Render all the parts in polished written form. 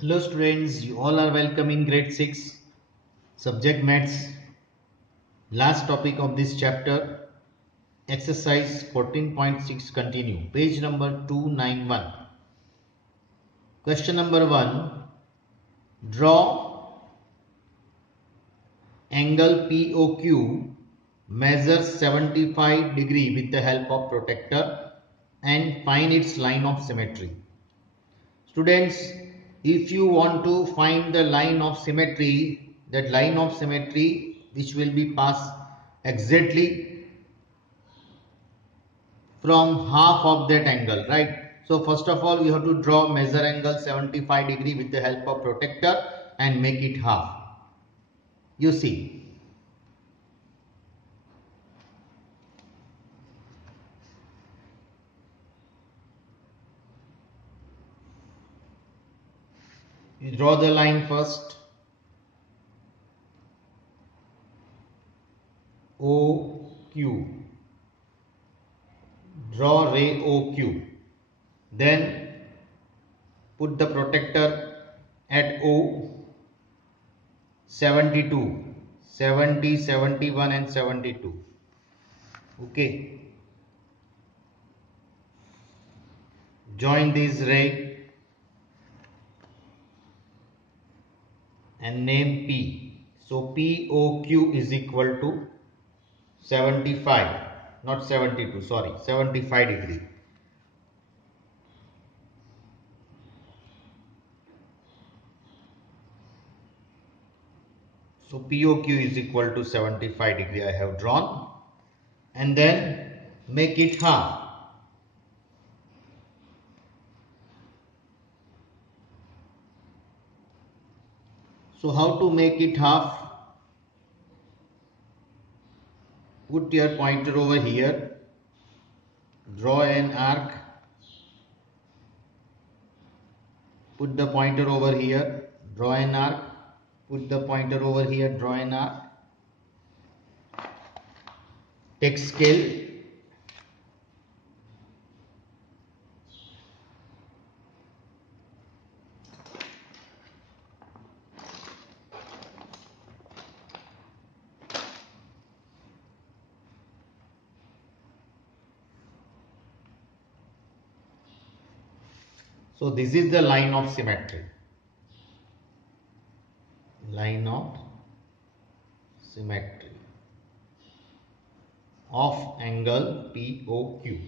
Hello students, you all are welcome in grade 6 subject maths. Last topic of this chapter, exercise 14.6 continue, page number 291. Question number 1, draw angle POQ, measure 75 degree with the help of protractor and find its line of symmetry. Students, if you want to find the line of symmetry, that line of symmetry which will be passed exactly from half of that angle, right? So first of all, we have to draw measure angle 75 degree with the help of protractor and make it half. You see, you draw the line first, OQ. Draw ray OQ. Then put the protractor at O, 72, 70, 71 and 72. Okay. Join this ray and name P. So POQ is equal to 75, not 72, sorry, 75 degree. So POQ is equal to 75 degree I have drawn, and then make it half. So how to make it half? Put your pointer over here, draw an arc, put the pointer over here, draw an arc, put the pointer over here, draw an arc, take scale, so this is the line of symmetry. Line of symmetry of angle POQ.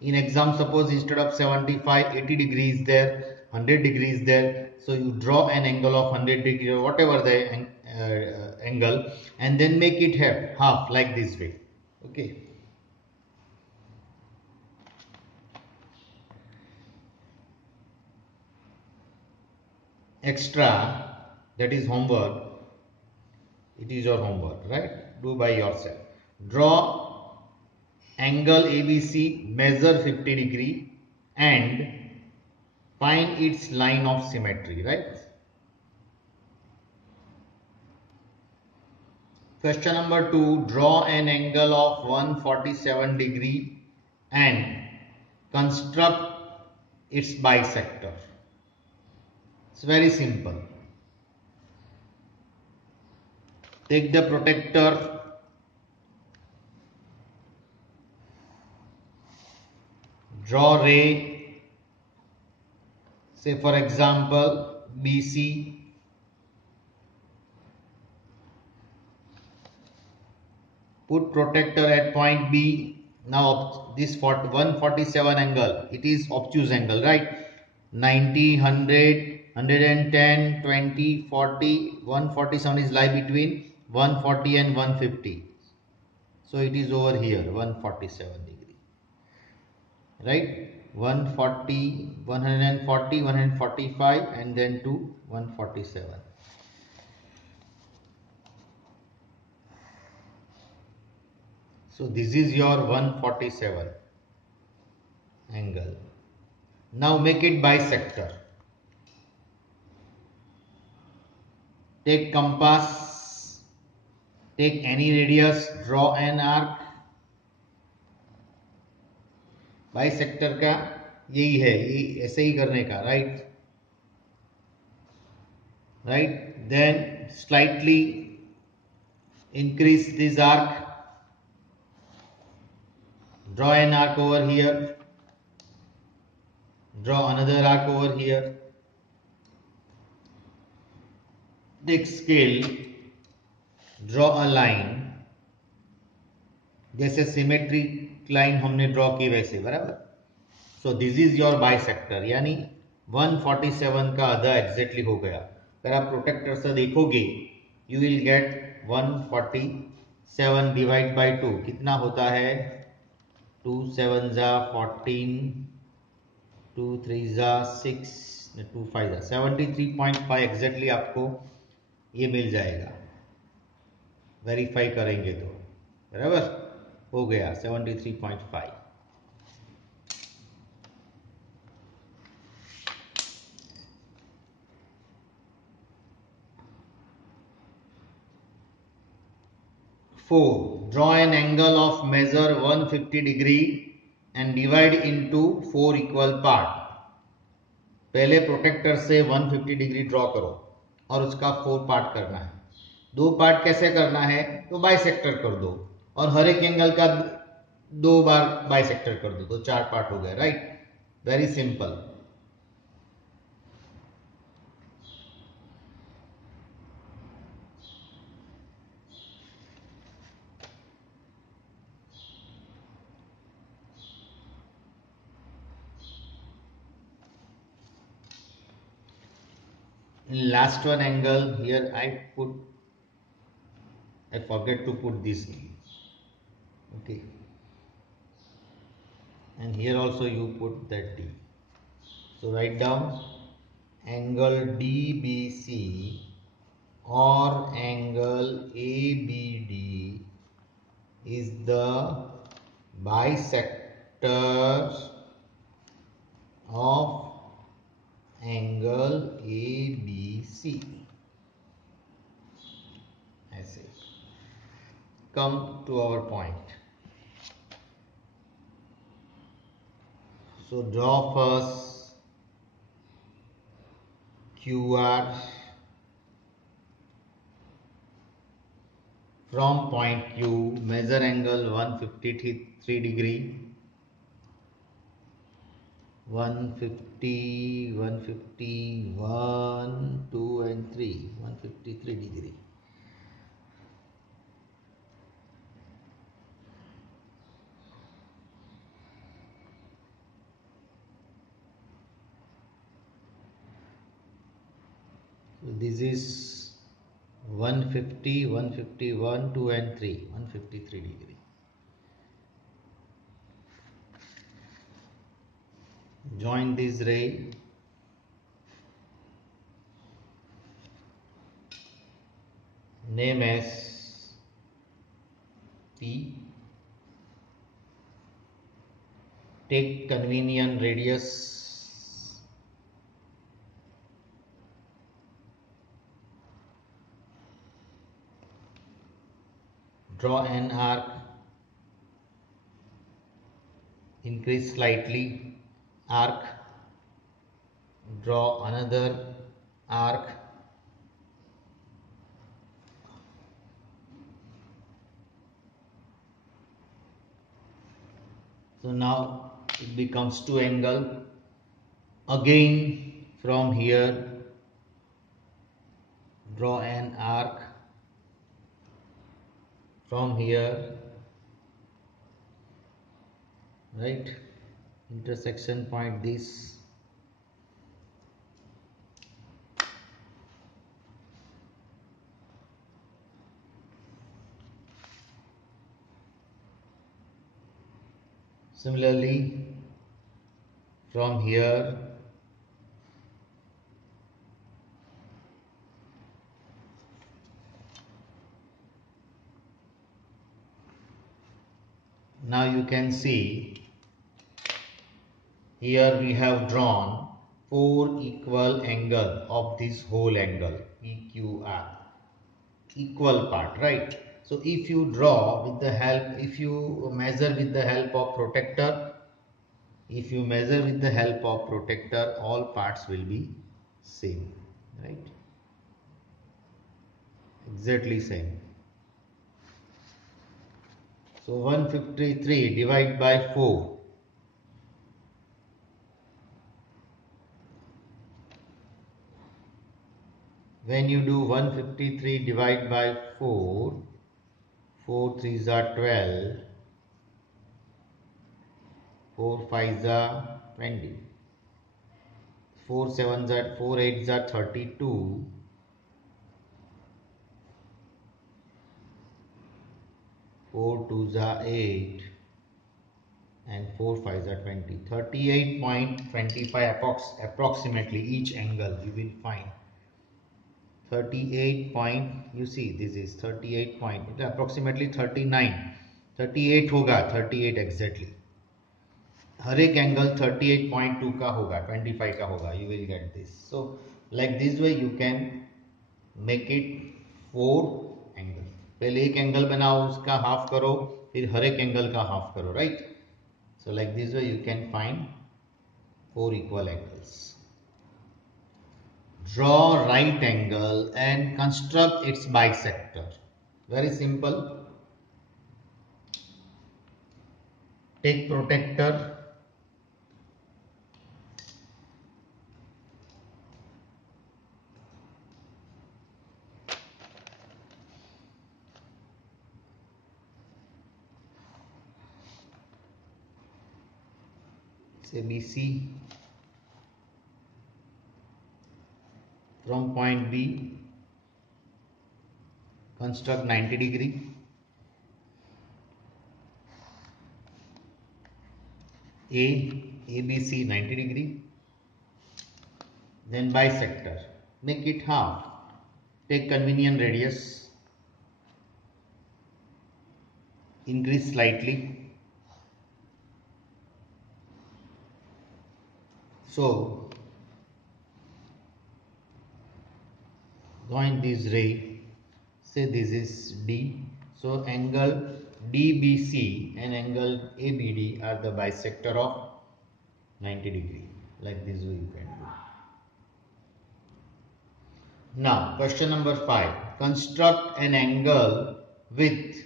In exam, suppose instead of 75, 80 degrees there, 100 degrees there. So you draw an angle of 100 degree or whatever the angle, and then make it half like this way. Okay. Extra, that is homework. It is your homework, right? Do by yourself. Draw angle ABC, measure 50 degree and find its line of symmetry, right? Question number 2, draw an angle of 147 degree and construct its bisector. It's very simple. Take the protractor, draw ray, say for example BC, put protractor at point B. Now this 147 angle, it is obtuse angle, right? 90, 100, 110, 20, 40, 147 is lie between 140 and 150. So it is over here 147 degree, right? 140, 140, 145 and then to 147. So this is your 147 angle. Now make it bisector. Take compass, take any radius, draw an arc. Bisector का यही है, यही ऐसे ही करने का, right? right? Then slightly increase this arc, draw an arc over here, draw another arc over here, take scale, draw a line, जैसे symmetric line हमने draw की वैसे, बराबर. So this is your bisector, यानी 147 का आधा एग्जैक्टली हो गया. अगर आप प्रोटेक्टर से देखोगे you will get 147 divide by 2 कितना होता है, 2 7 जा 14, 2 3 जा 6, 2 5 जा 73.5 एग्जैक्टली आपको ये मिल जाएगा, वेरीफाई करेंगे तो, बराबर हो गया 73.5. Four, draw an angle of measure 150 degree and divide into 4 equal part. पहले प्रोटेक्टर से 150 डिग्री ड्रॉ करो और उसका 4 पार्ट करना है. 2 पार्ट कैसे करना है, तो बाइसेक्टर कर दो और हर एक एंगल का 2 बार बाइसेक्टर कर दो, तो 4 पार्ट हो गए, right. Very simple. In last one angle here I forget to put this D. Okay, and here also you put that D. So write down angle DBC or angle ABD is the bisector of angle ABC. ऐसे. Come to our point. So draw first QR from point Q, measure angle 153 degree, 150, 151, 2 and 3, 153 degree. So this is 150, 151, 2 and 3, 153 degree. Join this ray. Name as P. Take convenient radius. Draw an arc. Increase slightly arc. Draw another arc. So now it becomes 2 angle. Again from here draw an arc. From here, right, intersection point this. Similarly from here now you can see here we have drawn 4 equal angle of this whole angle EQR, equal part, right. So if you draw with the help, if you measure with the help of protector, all parts will be same, right. exactly same. So 153 divided by 4. When you do 153 divided by 4, 4 3s are 12, 4 5s are 20, 4 7s are 4 8s are 32, 4 2s are 8, and 4 5s are 20. 38.25 approximately each angle you will find. 38 point, you see this is 38 point, approximately 39, 38 होगा, 38 exactly. हर एक angle 38.2 का होगा, 25 का होगा. You will get this. So like this way you can make it 4 angle. पहले एक angle बनाओ, उसका हाफ करो, फिर हर एक एंगल का हाफ करो, right? So like this way you can find 4 equal angles. Draw right angle and construct its bisector. Very simple. Take protractor, say BC, from point B construct 90 degree, ABC 90 degree, then bisector, make it half, take convenient radius, increase slightly. So join this ray, say this is D, so angle DBC and angle ABD are the bisector of 90 degree. Like this way you can do. Now question number 5, construct an angle with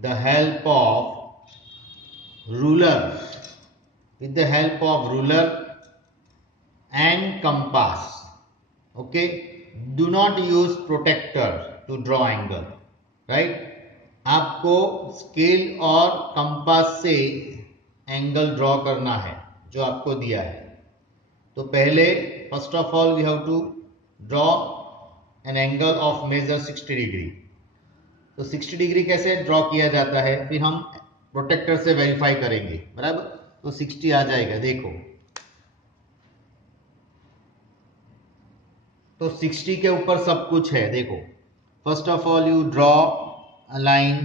the help of ruler, and compass. Okay, do not use protractor to draw angle, right? आपको scale और compass से angle draw करना है जो आपको दिया है. तो पहले first of all we have to draw an angle of measure 60 degree. तो 60 डिग्री कैसे ड्रॉ किया जाता है, फिर हम प्रोटेक्टर से वेरीफाई करेंगे, बराबर. तो 60 आ जाएगा, देखो. तो 60 के ऊपर सब कुछ है, देखो. First of all you draw a line,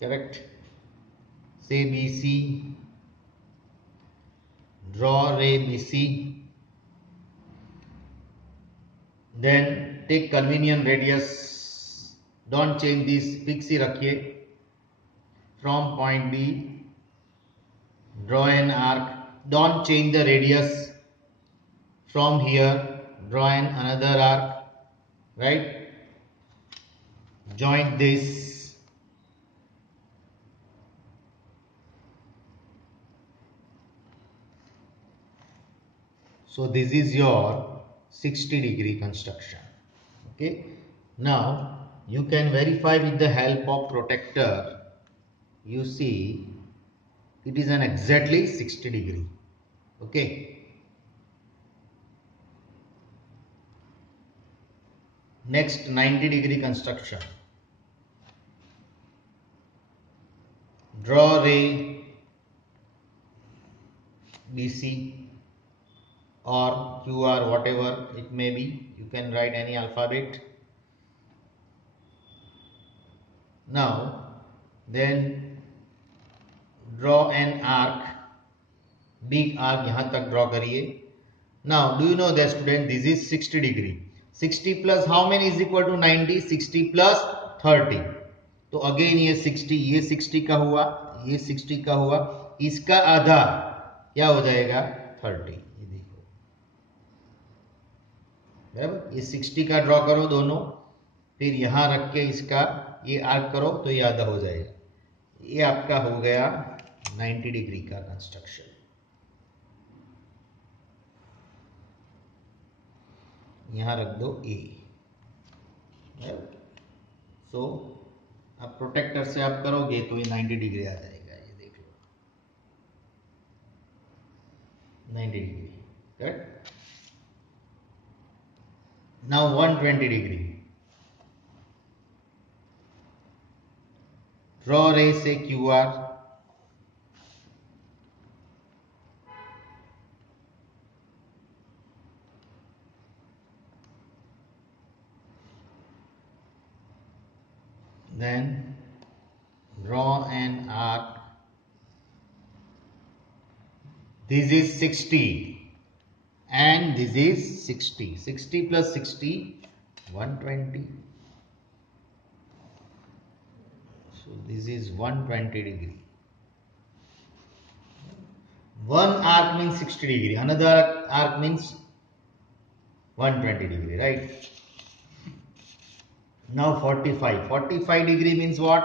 correct, से BC, ड्रॉ रे BC, then take convenient radius, don't change this, fix ही रखिए. From point B draw an arc, don't change the radius. From here draw another arc, right? Join this, so this is your 60 degree construction. Okay, now you can verify with the help of protractor. You see it is an exactly 60 degree. Okay, next 90 degree construction. Draw ray BC or QR, whatever it may be, you can write any alphabet. Now then draw an arc, big arc यहाँ तक draw करिए. Now do you know that student, this is 60 degree. 60 plus how many is equal to 90? 60 plus 30. तो again ये 60, ये 60 का हुआ, ये 60 का हुआ, इसका आधा क्या हो जाएगा? 30. ये देखो, बराबर. ये 60 का ड्रॉ करो दोनों, फिर यहाँ रख के इसका ये आर्क करो तो ये आधा हो जाएगा। ये आपका हो गया 90 डिग्री का कंस्ट्रक्शन। यहाँ रख दो ए। सो अब प्रोटेक्टर से आप करोगे तो ये 90 डिग्री आ जाएगा, ये देख लो 90 degree, correct. Now 120 degree, draw रे से Q R, then draw an arc. This is 60 and this is 60. 60 plus 60, 120. So this is 120 degree. One arc means 60 degree. Another arc means 120 degree, right? Now 45. 45 degree means what?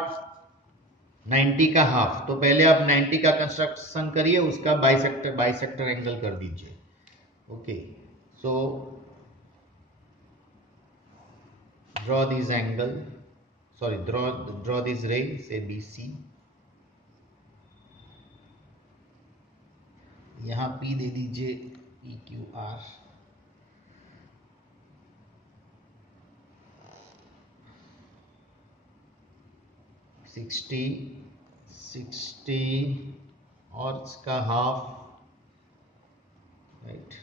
90 का half. तो पहले आप 90 का construction करिए, उसका bisector angle कर दीजिए। Okay, so draw this angle, sorry draw this रे से BC। यहाँ P दे दीजिए PQR। सिक्सटी और इसका हाफ, राइट।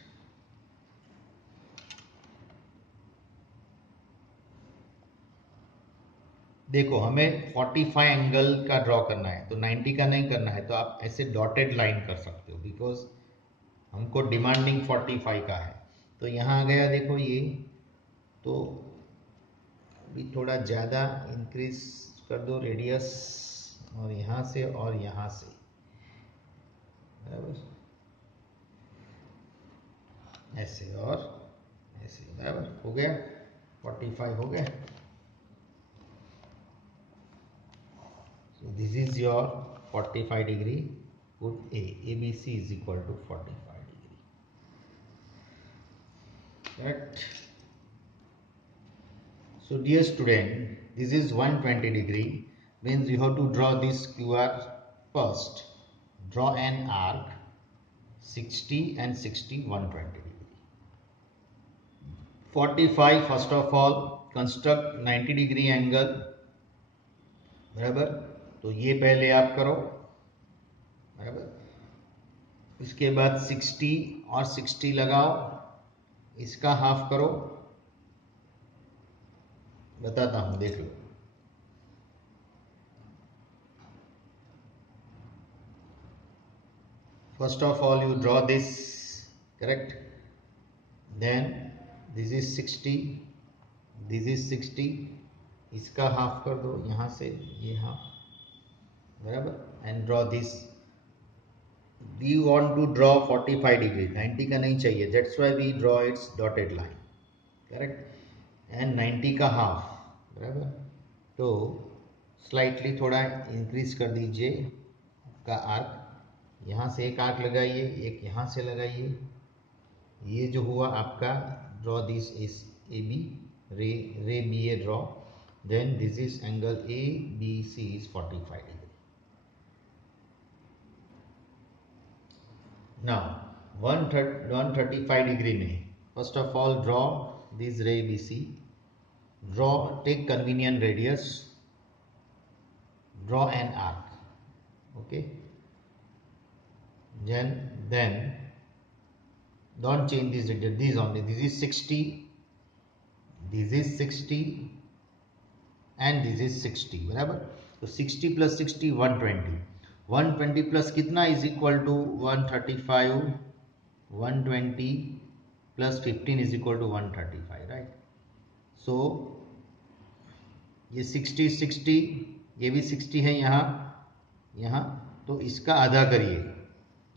देखो हमें 45 एंगल का ड्रॉ करना है, तो 90 का नहीं करना है, तो आप ऐसे डॉटेड लाइन कर सकते हो, बिकॉज हमको डिमांडिंग 45 का है। तो यहाँ आ गया, देखो ये तो अभी थोड़ा ज़्यादा इंक्रीज कर दो रेडियस, और यहाँ से और यहाँ से, बराबर, ऐसे और ऐसे, बराबर हो गया, 45 हो गया। So this is your 45 degree. Put A. ABC is equal to 45 degree. Correct. So dear student, this is 120 degree. Means you have to draw this QR first. Draw an arc 60 and 60, 120 degree. 45, first of all construct 90 degree angle, बराबर। तो ये पहले आप करो, बराबर। इसके बाद 60 और 60 लगाओ, इसका हाफ करो, बताता हूं, देख लो। First of all you draw this, correct, then this is 60, this is 60, इसका हाफ कर दो, यहाँ से ये हाफ, बराबर, and draw this. We want to draw 45 degree, 90 का नहीं चाहिए, that's why we draw its dotted line, correct, and 90 का हाफ, बराबर। तो स्लाइटली थोड़ा इंक्रीज कर दीजिए का आर्क, यहाँ से एक आर्क लगाइए, एक यहाँ से लगाइए, ये जो हुआ आपका, ड्रॉ दिस इज AB, रे BA draw, then this is angle ABC is 45 degree. Now 135 degree में, first of all draw this ray BC, draw, take convenient radius, draw an arc, okay, then don't change this radius, this only, this is 60, this is 60 and this is 60, बराबर। तो 60 plus 60, 120, 120 plus कितना is equal to 135, 120 plus 15 is equal to 135, right? So ये 60 60, ये भी 60 है, यहाँ तो इसका आधा करिए,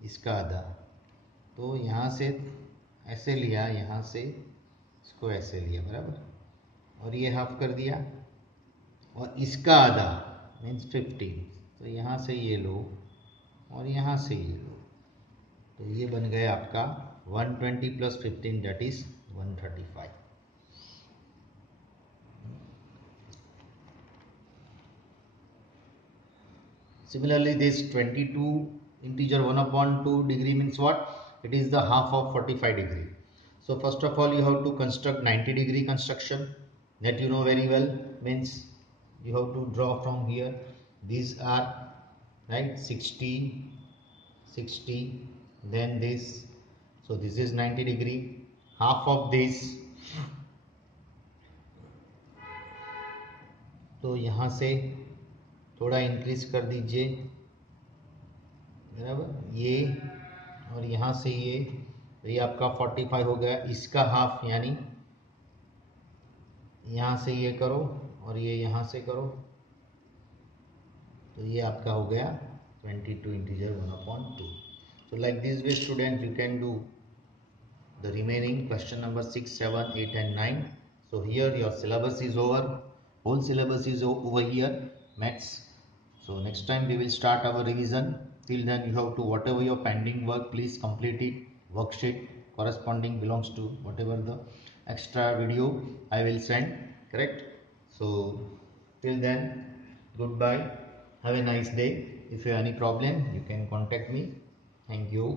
इसका आधा, तो यहाँ से ऐसे लिया, यहाँ से इसको ऐसे लिया बराबर, और ये हाफ कर दिया, और इसका आधा मीन्स 15, तो यहाँ से ये लो और यहाँ से ये लो, तो ये बन गया आपका 120 plus 15 that is 135. Similarly, this 22 integer 1 upon 2 degree means what? It is the half of 45 degree. So first of all you have to construct 90 degree construction that you know very well, means you have to draw from here. These are right 60, 60, then this, so this is 90 degree. Half of this, तो यहाँ से थोड़ा increase कर दीजिए बराबर, ये और यहाँ से ये, तो ये आपका 45 हो गया. इसका हाफ यानी यहाँ से ये करो और ये यहाँ से करो, तो ये आपका हो गया 22 integer 1/2. So like this way student you can do the remaining question number 6, 7, 8 and 9. So here your syllabus is over, whole syllabus is over here, maths. So next time we will start our revision. Till then you have to, whatever your pending work, please complete it. Worksheet corresponding belongs to whatever the extra video I will send, correct? So till then, goodbye, have a nice day. If you have any problem you can contact me. Thank you.